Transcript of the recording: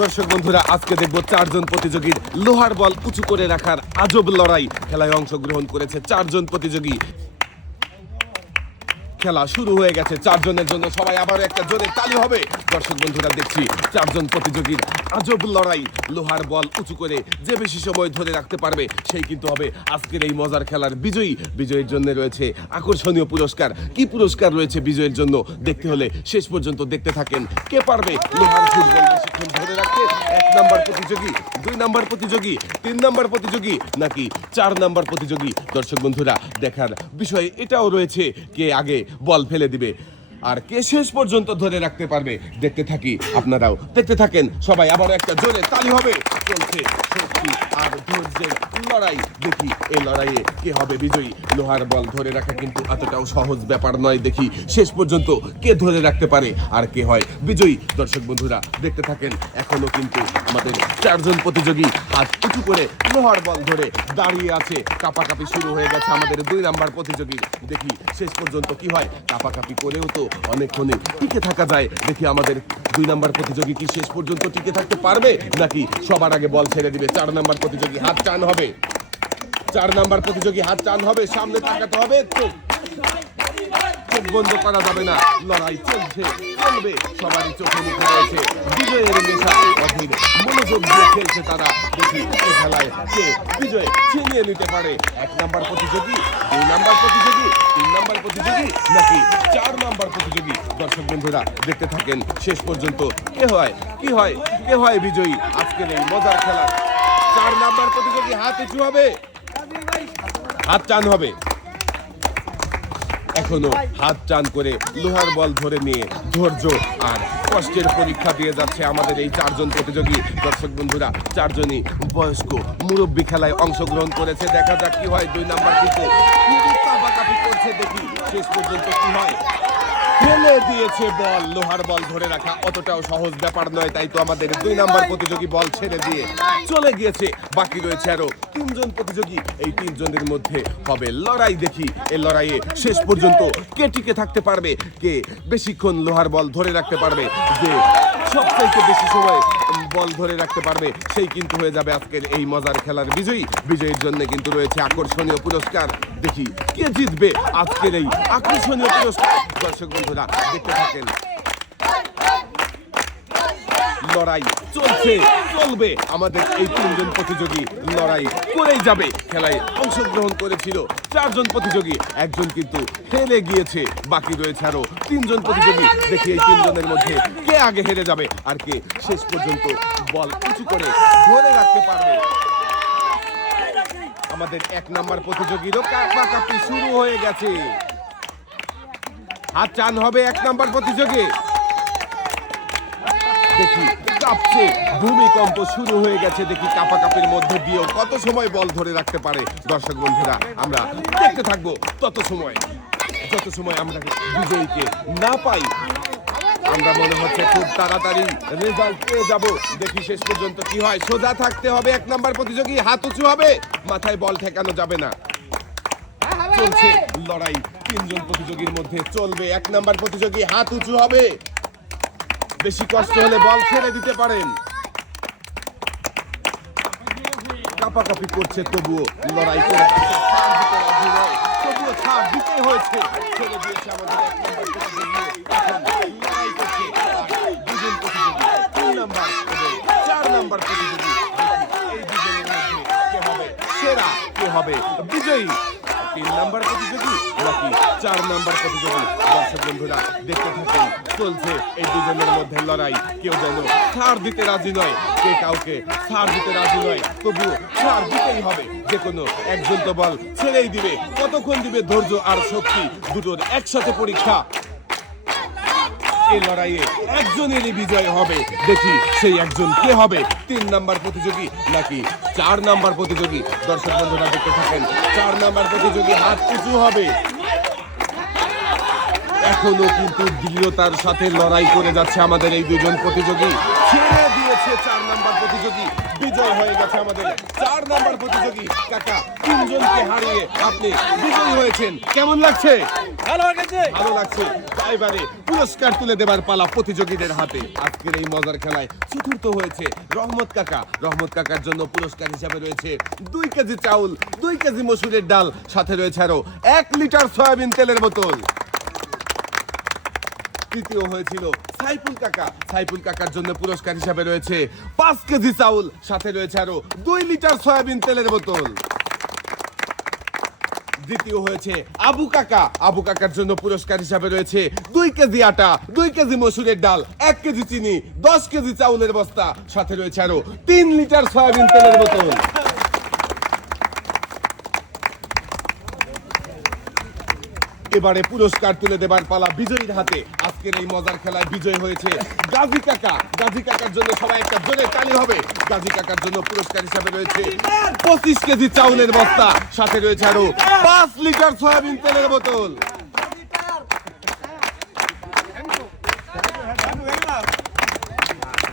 দর্শক বন্ধুরা, আজকে দেখব চারজন প্রতিযোগীর লোহার বল উঁচু করে রাখার আজব লড়াই। খেলায় অংশগ্রহণ করেছে চারজন প্রতিযোগী। খেলা শুরু হয়ে গেছে, চারজনের জন্য সবাই আবার একটা জোরে তালি হবে। দর্শক বন্ধুরা, দেখছি চারজন প্রতিযোগীর আজব লড়াই। লোহার বল উঁচু করে যে বেশি সময় ধরে রাখতে পারবে, সেই কিন্তু হবে আজকের এই মজার খেলার বিজয়ী। বিজয়ের জন্য রয়েছে আকর্ষণীয় পুরস্কার। কি পুরস্কার রয়েছে বিজয়ের জন্য? দেখতে হলে শেষ পর্যন্ত দেখতে থাকেন। কে পারবে লোহার ফুটবল বেশিক্ষণ ধরে রাখতে? এক নাম্বার প্রতিযোগী, দুই নাম্বার প্রতিযোগী, তিন নাম্বার প্রতিযোগী, নাকি চার নাম্বার প্রতিযোগী? দর্শক বন্ধুরা, দেখার বিষয় এটাও রয়েছে কে আগে বল ফেলে দিবে। আর কে শেষ পর্যন্ত ধরে রাখতে পারবে, দেখতে থাকি আপনারাও। দেখতে থাকেন, সবাই আবার একটা জোরে তালি হবে। চলছে শক্তি আর ধৈর্যের লড়াই। দেখি এই লড়াইয়ে কে হবে বিজয়ী। লোহার বল ধরে রাখা কিন্তু এতটাও সহজ ব্যাপার নয়। দেখি শেষ পর্যন্ত কে ধরে রাখতে পারে আর কে হয় বিজয়ী। দর্শক বন্ধুরা, দেখতে থাকেন, এখনও কিন্তু আমাদের চারজন প্রতিযোগী হাত উঁচু করে লোহার বল ধরে দাঁড়িয়ে আছে। কাপাকাপি শুরু হয়ে গেছে আমাদের দুই নাম্বার প্রতিযোগী। দেখি শেষ পর্যন্ত কি হয়? কাপাকাপি করেও তো অনেকক্ষণে টিকে থাকা যায়। দেখি আমাদের দুই নাম্বার প্রতিযোগী কি শেষ পর্যন্ত টিকে থাকতে পারবে, নাকি সবার আগে বল ছেড়ে দিবে। চার নাম্বার প্রতিযোগী হাত টান হবে। চার নাম্বার প্রতিযোগী হাত টান হবে, সামনে তাকাতে হবে। চোখ বন্ধ করা যাবে না, লড়াই চলছে, চলবে। সবারই চোখে মুখে রয়েছে বিজয়ের খেলছে তারা। দেখি খেলায় কে বিজয় ছিনিয়ে নিতে পারে। এক নাম্বার প্রতিযোগী, দুই নাম্বার প্রতিযোগী, তিন নাম্বার প্রতিযোগী নাকি চার নাম্বার প্রতিযোগী? দর্শক বন্ধুরা, দেখতে থাকেন। শেষ পর্যন্ত কে হয়, কি হয়, কে হয় বিজয়ী? আজকের এই মজার খেলা চার নাম্বার প্রতিযোগী হাত উঁচু হবে? হাত টান হবে। এখনও হাত টান করে লোহার বল ধরে নিয়ে ধৈর্য আর কষ্টের পরীক্ষা দিয়ে যাচ্ছে আমাদের এই চারজন প্রতিযোগী। দর্শক বন্ধুরা, চারজনই বয়স্ক মুরব্বী খেলায় অংশগ্রহণ করেছে। দেখা যাক কি হয়। দুই নাম্বার দেখি। শেষ পর্যন্ত কি হয়? ফেলে দিয়েছে বল, লোহার বল ধরে রাখা অতটাও সহজ ব্যাপার নয়, তাই তো আমাদের দুই নাম্বার প্রতিযোগী বল ছেড়ে দিয়ে চলে গিয়েছে। বাকি রয়েছে আরও তিনজন প্রতিযোগী, এই তিনজনের মধ্যে হবে লড়াই দেখি। এই লড়াইয়ে শেষ পর্যন্ত কে টিকে থাকতে পারবে, কে বেশিক্ষণ লোহার বল ধরে রাখতে পারবে যে সবচাইতে বেশি সময় বল ধরে রাখতে পারবে, সেই কিন্তু হয়ে যাবে আজকের এই মজার খেলার বিজয়ী। বিজয়ীর জন্য কিন্তু রয়েছে আকর্ষণীয় পুরস্কার। দেখি, কে জিতবে আজকের এই আকর্ষণীয় পুরস্কার? দর্শক বন্ধুরা, দেখতে থাকেন। লড়াই চলছে, চলবে। আমাদের এই তিনজন প্রতিযোগী লড়াই করেই যাবে। খেলায় অংশগ্রহণ করেছিল চারজন প্রতিযোগী, একজন কিন্তু হেরে গিয়েছে। বাকি রয়েছে আরও তিনজন প্রতিযোগী। দেখি এই তিনজনের মধ্যে কে আগে হেরে যাবে আর কে শেষ পর্যন্ত বল উঁচু করে ধরে রাখতে পারবে। আমাদের এক নাম্বার প্রতিযোগীরও কাপাকাপি শুরু হয়ে গেছে। হাত চান হবে এক নাম্বার প্রতিযোগী। দেখি, কাঁপছে। ভূমিকম্প শুরু হয়ে গেছে, দেখি কাপাকাপির মধ্যে দিয়েও। কত সময় বল ধরে রাখতে পারে দর্শক বন্ধুরা? আমরা দেখতে থাকব তত সময়। যত সময় আমরা বিজয়ীকে না পাই। আমরা মনে হচ্ছে খুব তাড়াতাড়ি রেজাল্ট পেয়ে যাব। দেখি শেষ পর্যন্ত কি হয়। সোজা থাকতে হবে, এক নাম্বার প্রতিযোগী। হাত উঁচু হবে, মাথায় বল ঠেকানো যাবে না। চলছে লড়াই। তিনজন প্রতিযোগীর মধ্যে চলবে এক নাম্বার প্রতিযোগী। হাত উঁচু হবে। বেশি কষ্ট হলে বল ছেড়ে দিতে পারেন। কাপাকাপি করছে তবুও লড়াই করে। সেরা বিজয়ী। নাম্বার প্রতিযোগী নাকি চার নাম্বার প্রতিযোগী। দর্শক বন্ধুরা, দেখতে থাকেন, চলছে এই দুজনের মধ্যে লড়াই। কেউ যেন ছাড় দিতে রাজি নয়, কে কাউকে ছাড় দিতে রাজি নয়, তবুও ছাড় দিতেই হবে। যে কোনো একজন তো বল ছেড়েই দিবে, কতক্ষণ দিবে ধৈর্য আর শক্তি? দুটোর একসাথে পরীক্ষা এই লড়াইয়ে একজনেরই বিজয় হবে। দেখি সেই একজন কে হবে? তিন নাম্বার প্রতিযোগী নাকি চার নাম্বার প্রতিযোগী? দর্শক বন্ধুরা দেখতে থাকেন, চার নাম্বার প্রতিযোগী হাত উঁচু হবে। এখনও কিন্তু দৃঢ়তার সাথে লড়াই করে যাচ্ছে আমাদের এই দুজন প্রতিযোগী। ছেড়ে দিয়েছে চার নাম্বার প্রতিযোগী। বিজয় হয়ে গেছে আমাদের চার নাম্বার প্রতিযোগী। কাকা তিনজনকে হারিয়ে আপনি বিজয়ী হয়েছেন। কেমন লাগছে? ভালো লাগছে। ভালো লাগছে। এবারে পুরস্কার তুলে দেবার পালা প্রতিযোগীদের হাতে। আজকের এই মজার খেলায় চতুর্থ হয়েছে রহমত কাকা। রহমত কাকার জন্য পুরস্কার হিসাবে রয়েছে দুই কেজি চাউল দুই কেজি মসুরের ডাল। সাথে রয়েছে আরও এক লিটার সয়াবিন তেলের বোতল। তৃতীয় হয়েছিল সাইফুল কাকা। সাইফুল কাকার জন্য পুরস্কার হিসাবে রয়েছে পাঁচ কেজি চাউল। সাথে রয়েছে আরও দুই লিটার সয়াবিন তেলের বোতল। দ্বিতীয় হয়েছে আবু কাকা। আবু কাকার জন্য পুরস্কার হিসাবে রয়েছে দুই কেজি আটা, দুই কেজি মসুরের ডাল, এক কেজি চিনি, দশ কেজি চাউলের বস্তা। সাথে রয়েছে আরও তিন লিটার সয়াবিন তেলের বোতল। এবারে পুরস্কার তুলে দেবার পালা বিজয়ীর হাতে। আজকের এই মজার খেলায় বিজয় হয়েছে গাজী কাকা। গাজী কাকার জন্য সবাই একটা জোরে তালি হবে। গাজী কাকার জন্য পুরস্কার হিসাবে রয়েছে পঁচিশ কেজি চাউলের বস্তা। সাথে রয়েছে আরও পাঁচ লিটার সয়াবিন তেলের বোতল।